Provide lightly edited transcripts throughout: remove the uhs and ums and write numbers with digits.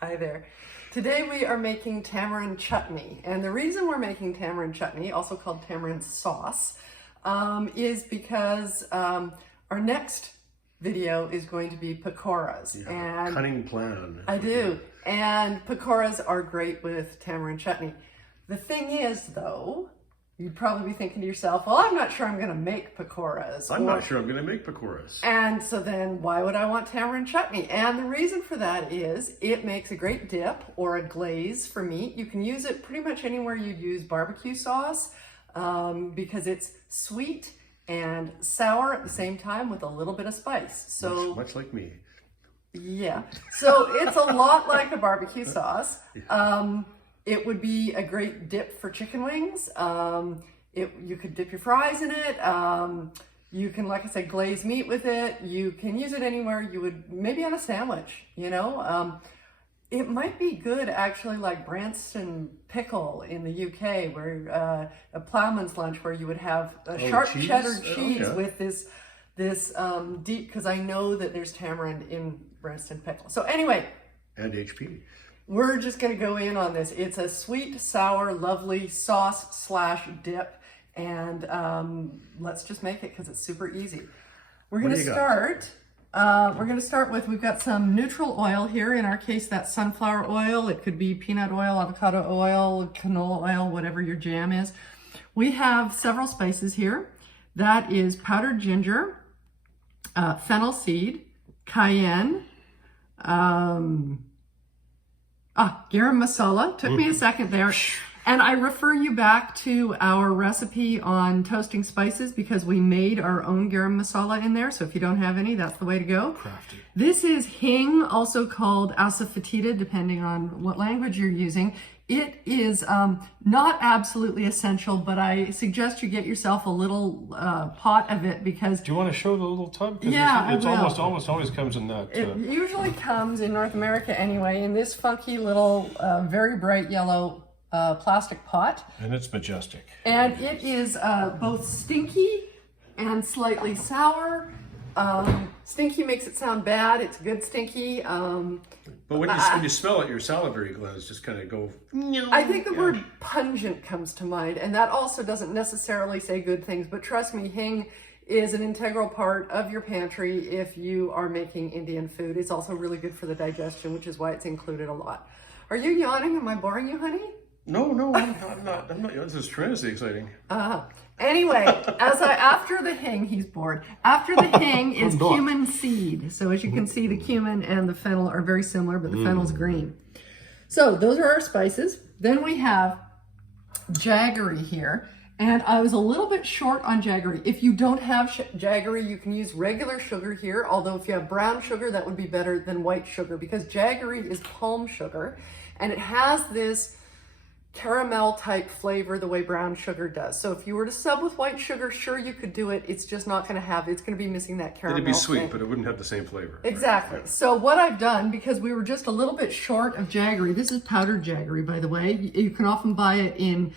Hi there. Today we are making tamarind chutney, and the reason we're making tamarind chutney, also called tamarind sauce, is because our next video is going to be pakoras. And cunning plan. I do, and pakoras are great with tamarind chutney. The thing is, though, you'd probably be thinking to yourself, well, I'm not sure I'm going to make pakoras. I'm not sure I'm going to make pakoras. And so then why would I want tamarind chutney? And the reason for that is it makes a great dip or a glaze for meat. You can use it pretty much anywhere you'd use barbecue sauce because it's sweet and sour at the same time with a little bit of spice. So much like me. Yeah. So it's a lot like a barbecue sauce. It would be a great dip for chicken wings. You could dip your fries in it. You can, like I said, glaze meat with it. You can use it anywhere you would, maybe on a sandwich, you know. It might be good actually like Branston pickle in the UK, where a ploughman's lunch, where you would have a sharp cheese? cheddar cheese with this deep, because I know that there's tamarind in Branston pickle. So anyway. And HP. We're just going to go in on this. It's a sweet, sour, lovely sauce / dip. And let's just make it because it's super easy. We're going to start with, we've got some neutral oil here. In our case, that's sunflower oil. It could be peanut oil, avocado oil, canola oil, whatever your jam is. We have several spices here. That is powdered ginger, fennel seed, cayenne, garam masala. Took me a second there. And I refer you back to our recipe on toasting spices because we made our own garam masala in there. So if you don't have any, that's the way to go. Crafty. This is Hing, also called asafoetida, depending on what language you're using. It is not absolutely essential, but I suggest you get yourself a little pot of it because... Do you want to show the little tub? Yeah, it's almost always comes in that. It usually comes in North America anyway, in this funky little, very bright yellow plastic pot. And it's majestic. And it is both stinky and slightly sour. Stinky makes it sound bad. It's good stinky. But when you smell it, your salivary glands just kind of go... I think the word pungent comes to mind, and that also doesn't necessarily say good things, but trust me, Hing is an integral part of your pantry if you are making Indian food. It's also really good for the digestion, which is why it's included a lot. Are you yawning? Am I boring you, honey? No, I'm not. This is tremendously exciting. Anyway, after the Hing, he's bored. After the Hing is cumin seed. So as you can see, the cumin and the fennel are very similar, but the fennel's green. So those are our spices. Then we have Jaggery here. And I was a little bit short on Jaggery. If you don't have Jaggery, you can use regular sugar here. Although if you have brown sugar, that would be better than white sugar because Jaggery is palm sugar. And it has this caramel type flavor the way brown sugar does. So if you were to sub with white sugar, sure, you could do it. It's just not going to have, it's going to be missing that caramel. It'd be sweet, but it wouldn't have the same flavor. Exactly. Right? So what I've done, because we were just a little bit short of Jaggery, this is powdered Jaggery, by the way. You can often buy it in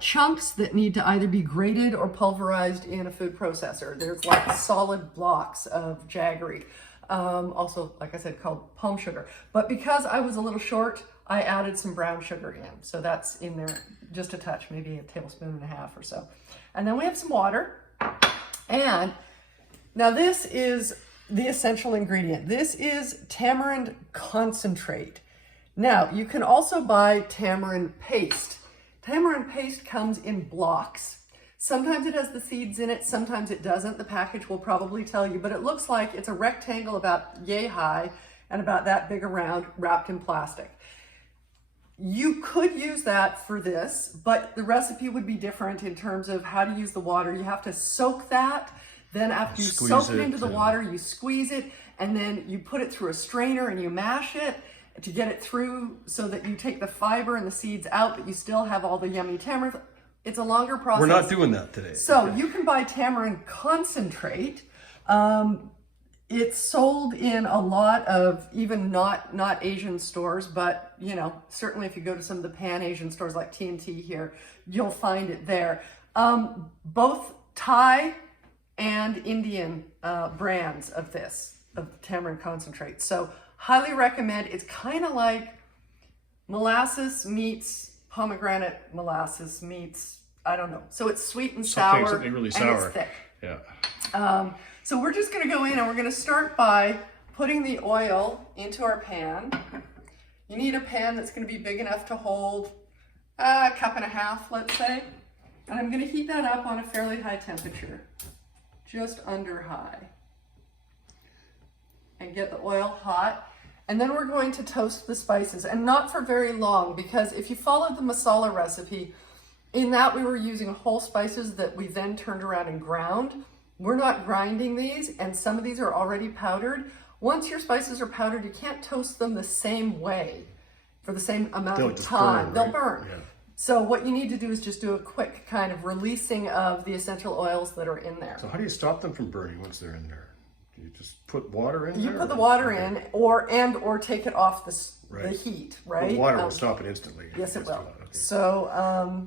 chunks that need to either be grated or pulverized in a food processor. There's like solid blocks of Jaggery. Also, like I said, called palm sugar. But because I was a little short, I added some brown sugar in. So that's in there just a touch, maybe a tablespoon and a half or so. And then we have some water. And now this is the essential ingredient. This is Tamarind Concentrate. Now, you can also buy tamarind paste. Tamarind paste comes in blocks. Sometimes it has the seeds in it, sometimes it doesn't. The package will probably tell you, but it looks like it's a rectangle about yay high and about that big around, wrapped in plastic. You could use that for this, but the recipe would be different in terms of how to use the water. You have to soak that. Then after you soak it into the water, you squeeze it, and then you put it through a strainer and you mash it to get it through so that you take the fiber and the seeds out, but you still have all the yummy tamarind. It's a longer process. We're not doing that today. So you can buy Tamarind Concentrate. It's sold in a lot of even not Asian stores, but you know, certainly if you go to some of the pan-Asian stores like T&T here, you'll find it there. Both Thai and Indian brands of Tamarind Concentrate. So Highly recommend. It's kind of like molasses meets pomegranate molasses meets, I don't know. So it's sweet and sour, Something really and sour. it's thick. Yeah. So we're just gonna go in and we're gonna start by putting the oil into our pan. You need a pan that's gonna be big enough to hold a cup and a half, let's say. And I'm gonna heat that up on a fairly high temperature, just under high. And get the oil hot. And then we're going to toast the spices, and not for very long, because if you followed the masala recipe, in that we were using whole spices that we then turned around and ground. We're not grinding these, and some of these are already powdered. Once your spices are powdered, you can't toast them the same way for the same amount They'll of just time. burn, They'll right? burn. Yeah. So what you need to do is just do a quick kind of releasing of the essential oils that are in there. So how do you stop them from burning once they're in there? Do you just put water in You there? put the water in, or take it off the Right. heat, But right? water will stop it instantly. Yes, it will. Okay. So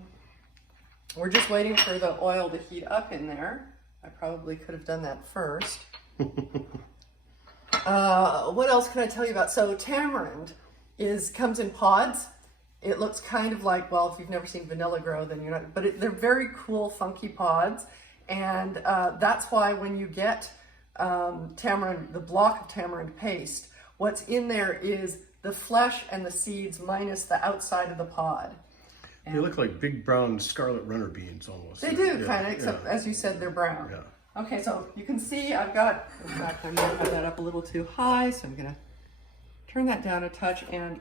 we're just waiting for the oil to heat up in there. I probably could have done that first. What else can I tell you about? So tamarind comes in pods. It looks kind of like, well, if you've never seen vanilla grow, then you're not, but they're very cool, funky pods. And that's why when you get tamarind, the block of tamarind paste, what's in there is the flesh and the seeds minus the outside of the pod. They look like big brown scarlet runner beans almost. They do, Yeah, kind of, except as you said, they're brown. Yeah. Okay, so you can see I've got, in fact, I might have that up a little too high, so I'm gonna turn that down a touch and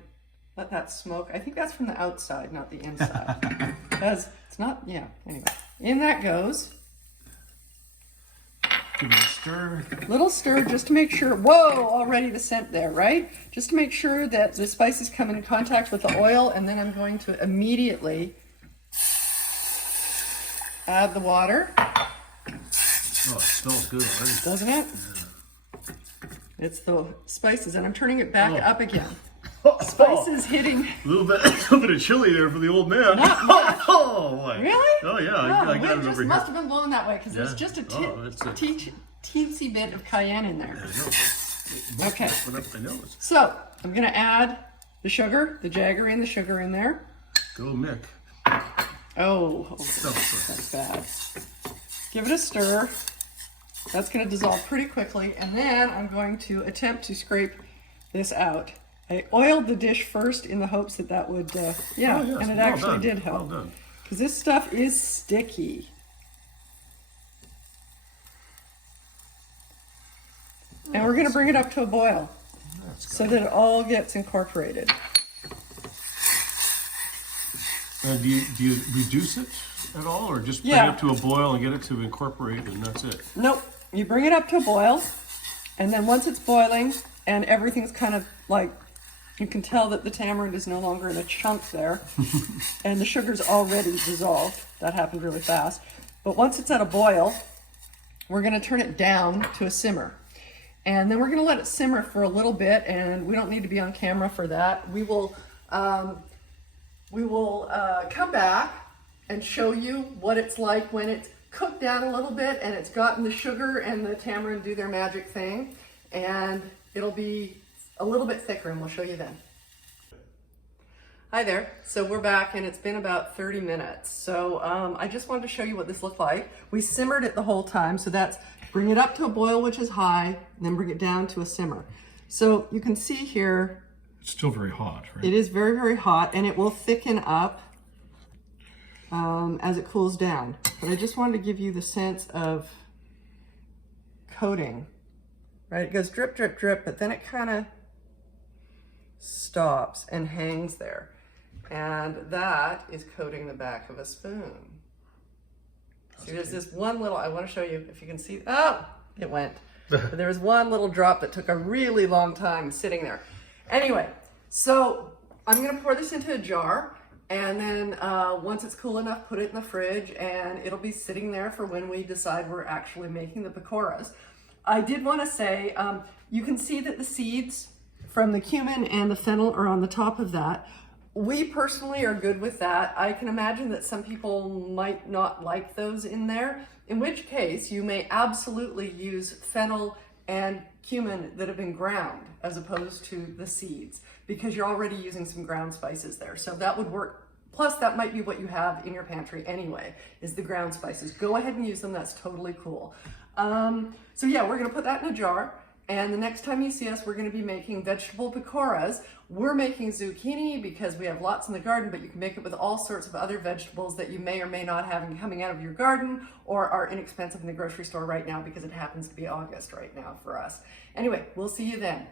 let that smoke. I think that's from the outside, not the inside. Because it's not, yeah, anyway. In that goes. Give it a stir. Little stir just to make sure, whoa, already the scent there, right? Just to make sure that the spices come in contact with the oil, and then I'm going to immediately add the water. Oh, it smells good already. Doesn't it? It's the spices, and I'm turning it back up again. Spices hitting. A little bit of chili there for the old man. Oh, boy. Really? Oh, yeah. No, I the got wind it over just here. must have been blowing that way because Yeah. there's just a It's a- teensy bit of cayenne in there. Okay. Put up my nose. So I'm gonna add the sugar, the Jaggery and the sugar in there. Go, Mick. Oh, sorry. that's bad. Give it a stir. That's going to dissolve pretty quickly, and then I'm going to attempt to scrape this out. I oiled the dish first in the hopes that that would, Oh, yes. and it Well actually done. did help. Well done. Because this stuff is sticky. And we're going to bring it up to a boil so that it all gets incorporated. Do you reduce it at all, or just bring Yeah. it up to a boil and get it to incorporate, and that's it? Nope. You bring it up to a boil, and then once it's boiling and everything's kind of like, you can tell that the tamarind is no longer in a chunk there, and the sugar's already dissolved. That happened really fast. But once it's at a boil, we're going to turn it down to a simmer. And then we're going to let it simmer for a little bit, and we don't need to be on camera for that. We will come back and show you what it's like when it's cooked down a little bit and it's gotten the sugar and the tamarind do their magic thing, and it'll be a little bit thicker, and we'll show you then. Hi there. So we're back, and it's been about 30 minutes. So I just wanted to show you what this looked like. We simmered it the whole time, so that's bring it up to a boil, which is high, then bring it down to a simmer. So you can see here, It's still very hot, right? it is very, very hot, and it will thicken up as it cools down. But I just wanted to give you the sense of coating, right? It goes drip, drip, drip, but then it kind of stops and hangs there. And that is coating the back of a spoon. See, there's this one little, I want to show you if you can see, oh, it went. But there was one little drop that took a really long time sitting there. Anyway, so I'm going to pour this into a jar, and then once it's cool enough, put it in the fridge, and it'll be sitting there for when we decide we're actually making the pakoras. I did want to say, you can see that the seeds from the cumin and the fennel are on the top of that. We personally are good with that. I can imagine that some people might not like those in there, in which case you may absolutely use fennel and cumin that have been ground. as opposed to the seeds, because you're already using some ground spices there. So that would work. Plus, that might be what you have in your pantry anyway, is the ground spices. Go ahead and use them. That's totally cool. So yeah, we're going to put that in a jar. And the next time you see us, we're going to be making vegetable pakoras. We're making zucchini because we have lots in the garden, but you can make it with all sorts of other vegetables that you may or may not have coming out of your garden or are inexpensive in the grocery store right now, because it happens to be August right now for us. Anyway, we'll see you then.